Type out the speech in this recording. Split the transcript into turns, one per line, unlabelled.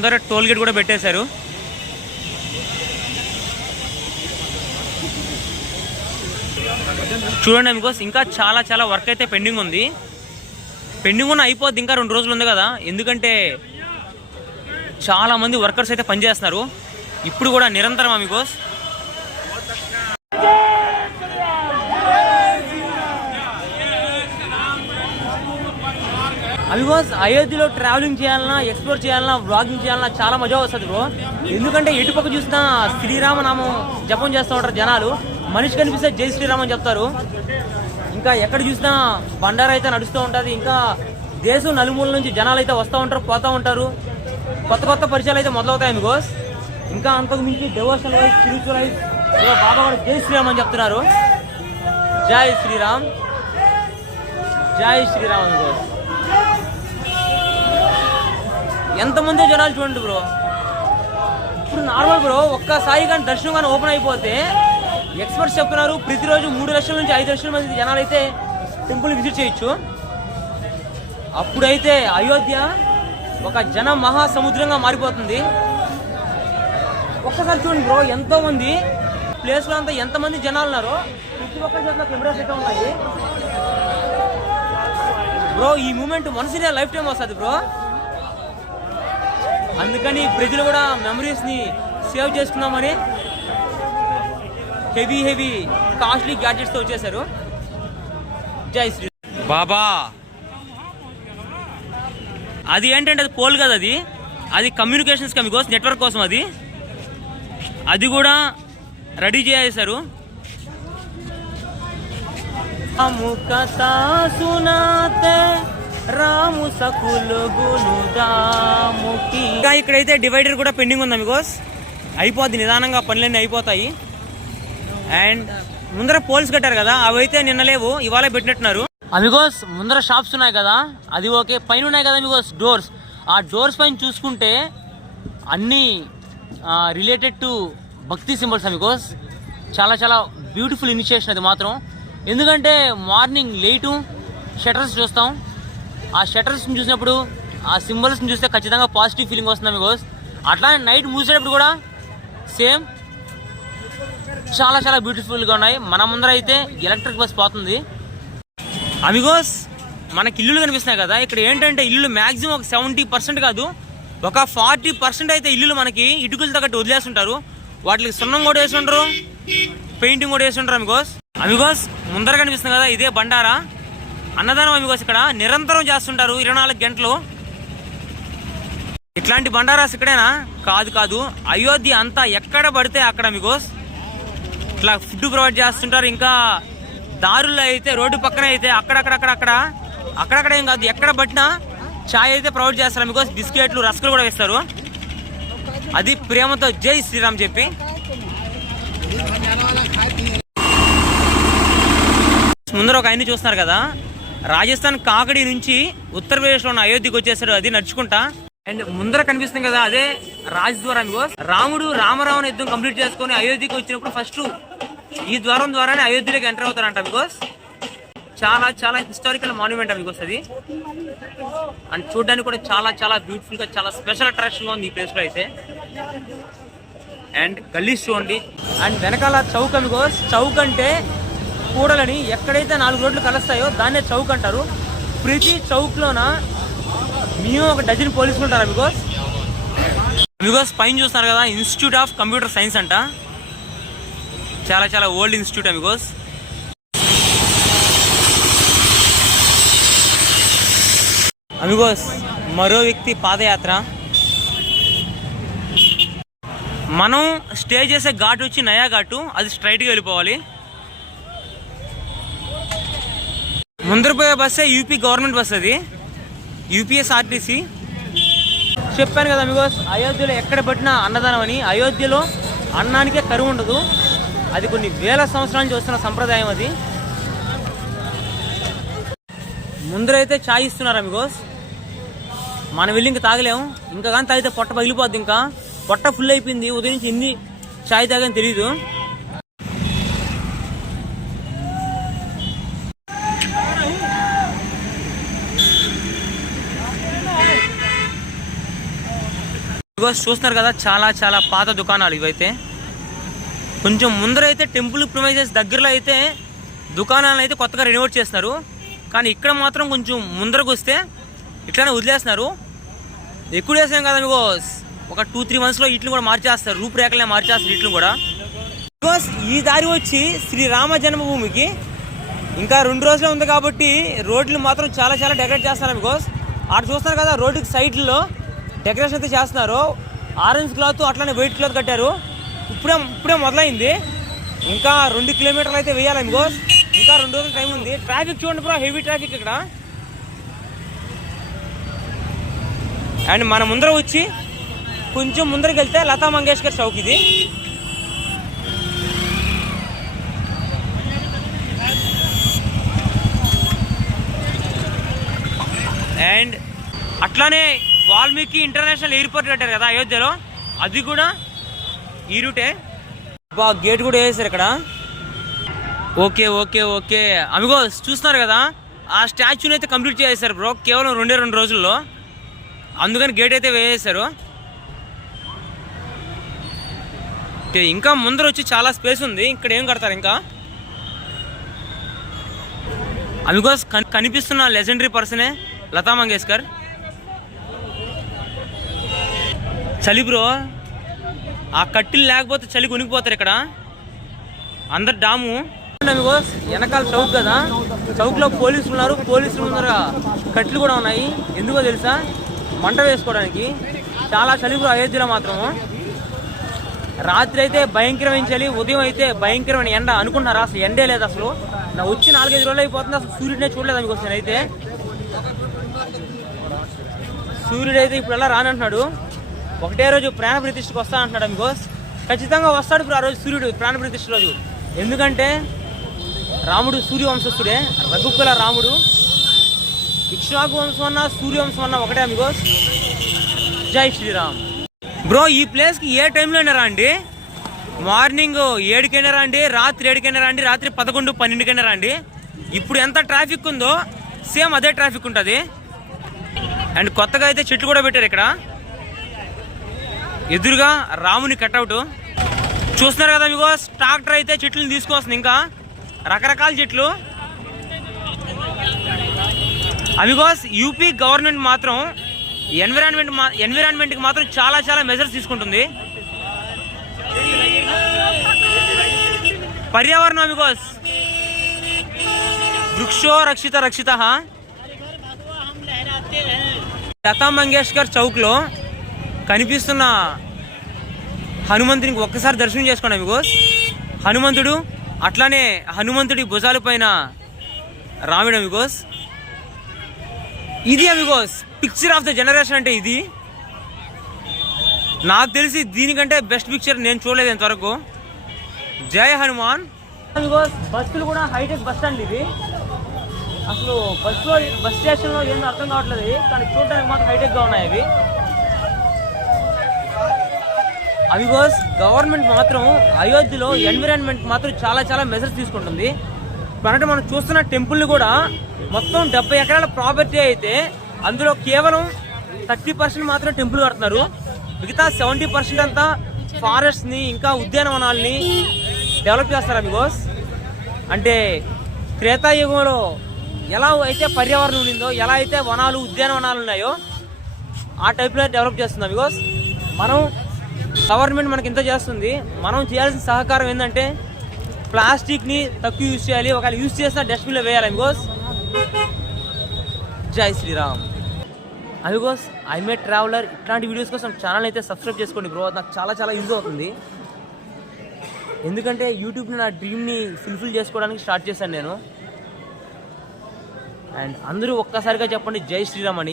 ముందర toll gate కూడా పెట్టేశారు. చూడండి బికాస్ ఇంకా చాలా చాలా వర్క్ అయితే పెండింగ్ ఉంది. పెండింగ్ ఉన్న అయిపోద్ది ఇంకా రెండు రోజులు ఉంది కదా. ఎందుకంటే చాలా మంది వర్కర్స్ అయితే పనిచేస్తున్నారు. ఇప్పుడు కూడా నిరంతరం అమిగోస్ అమిగోస్ అయోధ్యలో ట్రావెలింగ్ చేయాలన్నా ఎక్స్ప్లోర్ చేయాలన్నా వ్లాగింగ్ చేయాలన్నా చాలా మజా వస్తుంది బ్రో ఎందుకంటే ఎటుపక్క చూసినా శ్రీరామనామం జపం చేస్తూ ఉంటారు జనాలు. మనిషి కనిపిస్తే జై శ్రీరామ్ అని చెప్తారు. ఇంకా ఎక్కడ చూసినా బండారా అయితే నడుస్తూ ఉంటుంది. ఇంకా దేశం నలుమూల నుంచి జనాలు అయితే వస్తూ ఉంటారు పోతూ ఉంటారు. కొత్త కొత్త పరిచయాలు అయితే మొదలవుతాయి మీకోస్ ఇంకా అంతకు మించి డెవోషనల్ వైజ్ స్పిరిచువల్ వైజ్ బాబా జై శ్రీరామ్ అని చెప్తున్నారు. జై శ్రీరామ్. జై శ్రీరామ్ మీకోస్ ఎంతమంది జనాలు చూడండి బ్రో. ఇప్పుడు నార్మల్ బ్రో ఒక్కసారి కానీ దర్శనం కానీ ఓపెన్ అయిపోతే ఎక్స్పర్ట్స్ చెప్తున్నారు ప్రతిరోజు మూడు లక్షల నుంచి ఐదు లక్షల మంది జనాలు అయితే టెంపుల్ విజిట్ చేయొచ్చు. అప్పుడైతే అయోధ్య ఒక జన మహాసముద్రంగా మారిపోతుంది. ఒక్కసారి చూడండి బ్రో ఎంతో మంది ప్లేస్లో అంతా ఎంతమంది జనాలు ఉన్నారో ప్రతి ఒక్కరి చేతిలో కెమెరాస్ అయితే ఉన్నాయి బ్రో ఈ మూమెంట్ మనసునే లైఫ్ టైం వస్తుంది బ్రో. అందుకని ప్రజలు కూడా మెమరీస్ని సేవ్ చేసుకున్నామని హెవీ హెవీ కాస్ట్లీ గ్యాడ్జెట్స్తో వచ్చేసారు జై శ్రీ బాబా! అది ఏంటంటే అది పోల్ కదా అది? అది కమ్యూనికేషన్స్ కమి కోసం నెట్వర్క్ కోసం అది? అది కూడా రెడీ చేసేసారు సునాతే రాము సకులు ఇంకా ఇక్కడైతే డివైడర్ కూడా పెండింగ్ ఉంది బికాస్ అయిపోద్ది నిదానంగా పనులన్నీ అయిపోతాయి. అండ్ ముందర పోల్స్ కట్టారు కదా అవైతే నిన్న లేవు ఇవాళ పెట్టినట్టున్నారు. అమిగోస్ ముందర షాప్స్ ఉన్నాయి కదా అది ఓకే. పైన ఉన్నాయి కదా అమిగోస్ డోర్స్. ఆ డోర్స్ పైన చూసుకుంటే అన్నీ రిలేటెడ్ టు భక్తి సింబల్స్ అమిగోస్. చాలా చాలా బ్యూటిఫుల్ ఇనిషియేషన్ అది మాత్రం. ఎందుకంటే మార్నింగ్ లేటు షటర్స్ చూస్తాం. ఆ షటర్స్ని చూసినప్పుడు ఆ సింబల్స్ని చూస్తే ఖచ్చితంగా పాజిటివ్ ఫీలింగ్ వస్తుంది బికాస్ అట్లా నైట్ మూసేటప్పుడు కూడా సేమ్ చాలా చాలా బ్యూటిఫుల్గా ఉన్నాయి. మన ముందర అయితే ఎలక్ట్రిక్ బస్ పోతుంది. అమిగోస్ మనకి ఇల్లులు కనిపిస్తున్నాయి కదా. ఇక్కడ ఏంటంటే ఇల్లులు మ్యాక్సిమం ఒక సెవెంటీ పర్సెంట్ కాదు. ఒక ఫార్టీ పర్సెంట్ అయితే ఇల్లులు మనకి ఇటుకలు తగ్గట్టు వదిలేస్తుంటారు. వాటికి సున్నం కూడా వేసి ఉంటారు పెయింటింగ్ కూడా వేసి ఉంటారు అమిగోస్ అమిగోస్ ముందర కనిపిస్తుంది కదా ఇదే బండారా. అన్నదానం అమిగోస్ ఇక్కడ నిరంతరం చేస్తుంటారు. ఇరవై నాలుగు గంటలు. ఇట్లాంటి బండారాస్ ఇక్కడేనా? కాదు కాదు. అయోధ్య అంతా ఎక్కడ పడితే అక్కడ మీకోస్ ఇట్లా ఫుడ్ ప్రొవైడ్ చేస్తుంటారు. ఇంకా దారుల్లో అయితే రోడ్డు పక్కన అయితే అక్కడక్కడక్కడక్కడ అక్కడక్కడ ఏం కాదు. ఎక్కడ పట్టినా చాయ్ అయితే ప్రొవైడ్ చేస్తారు. మీకు బిస్కెట్లు రస్కులు కూడా వేస్తారు. అది ప్రేమతో జై శ్రీరామ్ చెప్పి. ముందర ఒక ఆయన్ని చూస్తున్నారు కదా. రాజస్థాన్ కాకడి నుంచి ఉత్తరప్రదేశ్లో ఉన్న అయోధ్యకి వచ్చేసాడు. అది నడుచుకుంటా. అండ్ ముందర కనిపిస్తుంది కదా అదే రాజద్వారం బికాస్ రాముడు రామరావణ యుద్ధం కంప్లీట్ చేసుకొని అయోధ్యకి వచ్చినప్పుడు ఫస్ట్ ఈ ద్వారం ద్వారానే అయోధ్యలోకి ఎంటర్ అవుతారంట బికాస్ చాలా చాలా హిస్టారికల్ మాన్యుమెంట్ బికాస్ అది. అండ్ చూడడానికి కూడా చాలా చాలా బ్యూటిఫుల్గా చాలా స్పెషల్ అట్రాక్షన్గా ఉంది ఈ ప్లేస్లో అయితే. అండ్ గల్లీస్ చూడండి. అండ్ వెనకాల చౌక్ బికాస్ చౌక్ అంటే కూడలని ఎక్కడైతే నాలుగు రోడ్లు కలుస్తాయో దాన్నే చౌక్ అంటారు. ప్రతి చౌక్లోన మేము ఒక డజన్ పోలీసులు ఉంటారు బికాస్ బికాస్ పైన చూస్తున్నారు కదా ఇన్స్టిట్యూట్ ఆఫ్ కంప్యూటర్ సైన్స్ అంట. చాలా చాలా ఓల్డ్ ఇన్స్టిట్యూట్ బికాస్ అమిగోస్ మరో వ్యక్తి పాదయాత్ర. మనం స్టే చేసే ఘాట్ వచ్చి నయా ఘాటు అది స్ట్రైట్గా వెళ్ళిపోవాలి. ముందర పోయే బస్సే యూపీ గవర్నమెంట్ బస్ అది. యూపీఎస్ఆర్టీసీ చెప్పాను కదా బికాస్ అయోధ్యలో ఎక్కడ పట్టినా అన్నదానం అని. అయోధ్యలో అన్నానికే కరువు ఉండదు. అది కొన్ని వేల సంవత్సరాల నుంచి వస్తున్న సంప్రదాయం అది. ముందరైతే చాయ్ ఇస్తున్నారా బికాస్ మనం వెళ్ళి ఇంకా తాగలేము. ఇంకా కానీ తాగితే పొట్ట పగిలిపోద్ది ఇంకా. పొట్ట ఫుల్ అయిపోయింది. ఉదయం నుంచి ఎన్ని చాయ్ తాగని తెలియదు ఇగో చూస్తున్నారు కదా చాలా చాలా పాత దుకాణాలు ఇవైతే. కొంచెం ముందరైతే టెంపుల్ ప్రొమైజెస్ దగ్గరలో అయితే దుకాణాలను అయితే కొత్తగా రెనోవేట్ చేస్తున్నారు. కానీ ఇక్కడ మాత్రం కొంచెం ముందరకు వస్తే ఇట్లానే వదిలేస్తున్నారు. ఎక్కువ వేసాం కదా మీకు ఒక టూ త్రీ మంత్స్లో ఇట్లు కూడా మార్చేస్తారు. రూపురేఖలనే మార్చేస్తారు ఇట్లు కూడా. బికాస్ ఈ దారి వచ్చి శ్రీరామ జన్మభూమికి ఇంకా రెండు రోజులే ఉంది కాబట్టి రోడ్లు మాత్రం చాలా చాలా డెకరేట్ చేస్తున్నారు బికాస్ అక్కడ చూస్తున్నారు కదా రోడ్డుకి సైడ్లో డెకరేషన్ అయితే చేస్తున్నారు. ఆరెంజ్ క్లాత్ అట్లానే వైట్ క్లాత్ కట్టారు. ఇప్పుడే ఇప్పుడే మొదలైంది. ఇంకా రెండు కిలోమీటర్లు అయితే వేయాలి బికాస్ ఇంకా రెండు రోజులు టైం ఉంది. ట్రాఫిక్ చూడండి బ్రో హెవీ ట్రాఫిక్ ఇక్కడ. అండ్ మన ముందర వచ్చి కొంచెం ముందరికి వెళ్తే లతా మంగేష్కర్ చౌక్ ఇది. అండ్ అట్లానే వాల్మీకి ఇంటర్నేషనల్ ఎయిర్పోర్ట్ కట్టారు కదా అయోధ్యలో. అది కూడా ఈ రూటే. బా గేట్ కూడా వేసారు ఇక్కడ. Okay okay okay. అమిగో చూస్తున్నారు కదా? ఆ స్టాచ్యూని అయితే కంప్లీట్ చేసేసారు బ్రో కేవలం రెండే రెండు రోజుల్లో. అందుకని గేట్ అయితే వేసేసారు. ఓకే, ఇంకా ముందర వచ్చి చాలా స్పేస్ ఉంది. ఇక్కడ ఏం కడతారు ఇంకా? అమిగోస్ కనిపిస్తున్న లెజెండరీ పర్సనే లతా మంగేష్కర్. చలి బ్రో. ఆ కట్టిలు లేకపోతే చలి కొనిగిపోతారు ఇక్కడ. అందరు డాము. వెనకాల చౌక్ కదా? చౌక్లో పోలీసులు ఉన్నారు. పోలీసులు ఉన్నారు? కట్లు కూడా ఉన్నాయి. ఎందుకో తెలుసా? మంట వేసుకోవడానికి. చాలా చలి బ్రో అయోధ్యలో మాత్రము రాత్రి అయితే భయంకరమైన చలి ఉదయం అయితే భయంకరమైన ఎండ. అనుకుంటున్నారా? అసలు ఎండే లేదు అసలు. నా వచ్చి నాలుగైదు రోజులు అయిపోతుంది. అసలు సూర్యుడినే చూడలేదు అందుకోసం అయితే సూర్యుడు అయితే ఇప్పుడు ఎలా రానంటున్నాడు. ఒకటే రోజు ప్రాణ ప్రతిష్ఠకు వస్తా అంటున్నాడు అందుకోస్ ఖచ్చితంగా వస్తాడు ఇప్పుడు ఆ రోజు సూర్యుడు ప్రాణ ప్రతిష్ఠ రోజు. ఎందుకంటే రాముడు సూర్యవంశస్థుడే రఘుకుల రాముడు. ఇక్ష్వాకు వంశం అన్న సూర్యవంశం అన్న ఒకటే అందుకోస్ జై శ్రీరామ్. బ్రో ఈ ప్లేస్కి ఏ టైంలో అయినా రండి. మార్నింగ్ ఏడుకైనా రండి రాత్రి ఏడుకైనా రండి రాత్రి పదకొండు పన్నెండుకైనా రండి. ఇప్పుడు ఎంత ట్రాఫిక్ ఉందో సేమ్ అదే ట్రాఫిక్ ఉంటుంది. అండ్ కొత్తగా అయితే చెట్లు కూడా పెట్టారు ఇక్కడ. ఎదురుగా రాముని కట్అవుట్ చూస్తున్నారు కదా మీకు ట్రాక్టర్ అయితే చెట్లను తీసుకొస్తుంది ఇంకా. రకరకాల చెట్లు. అమిగోస్ యూపీ గవర్నమెంట్ మాత్రం ఎన్విరాన్మెంట్ మా ఎన్విరాన్మెంట్కి మాత్రం చాలా చాలా మెజర్స్ తీసుకుంటుంది. పర్యావరణం అమిగోస్ వృక్షో రక్షిత రక్షిత. లతా మంగేష్కర్ చౌక్లో కనిపిస్తున్న హనుమంతునికి ఒక్కసారి దర్శనం చేసుకోండి బికాస్ హనుమంతుడు అట్లానే హనుమంతుడి భుజాల పైన రాముడు అమిగోస్. ఇది amigos picture of the generation అంటే ఇది. నాకు తెలిసి దీనికంటే బెస్ట్ పిక్చర్ నేను చూడలేదు ఇంతవరకు. జై హనుమాన్. అమిగోస్ బస్సులు కూడా హైటెక్ బస్ స్టాండ్ ఇది. అసలు బస్సులో బస్ స్టేషన్లో ఏం అర్థం కావట్లేదు. కానీ చూడడానికి మాత్రం హైటెక్గా ఉన్నాయి అవి. అవిగోస్ గవర్నమెంట్ మాత్రం అయోధ్యలో ఎన్విరాన్మెంట్ మాత్రం చాలా చాలా మెజర్స్ తీసుకుంటుంది. మనకి మనం చూస్తున్న టెంపుల్ని కూడా మొత్తం డెబ్బై ఎకరాల ప్రాపర్టీ అయితే అందులో కేవలం థర్టీ పర్సెంట్ మాత్రం టెంపుల్ కడుతున్నారు. మిగతా సెవెంటీ పర్సెంట్ అంతా ఫారెస్ట్ని ఇంకా ఉద్యానవనాల్ని డెవలప్ చేస్తారు అమిగోస్ అంటే త్రేతాయుగంలో ఎలా అయితే పర్యావరణం ఉండిందో ఎలా అయితే వనాలు ఉద్యానవనాలు ఉన్నాయో ఆ టైప్లో డెవలప్ చేస్తుంది బికాస్ మనం గవర్నమెంట్ మనకి ఇంత చేస్తుంది. మనం చేయాల్సిన సహకారం ఏంటంటే ప్లాస్టిక్ని తక్కువ యూజ్ చేయాలి. ఒకవేళ యూజ్ చేసిన డస్ట్బిన్లో వేయాలి. బికాస్ జై Shriram. Amigos I may traveller ఇట్లాంటి వీడియోస్ కోసం ఛానల్ అయితే సబ్స్క్రైబ్ చేసుకోండి బ్రో నాకు చాలా చాలా యూజ్ అవుతుంది. ఎందుకంటే యూట్యూబ్ని నా డ్రీమ్ని ఫుల్ఫిల్ చేసుకోవడానికి స్టార్ట్ చేశాను నేను. అండ్ అందరూ ఒక్కసారిగా చెప్పండి జై శ్రీరామ్ అని.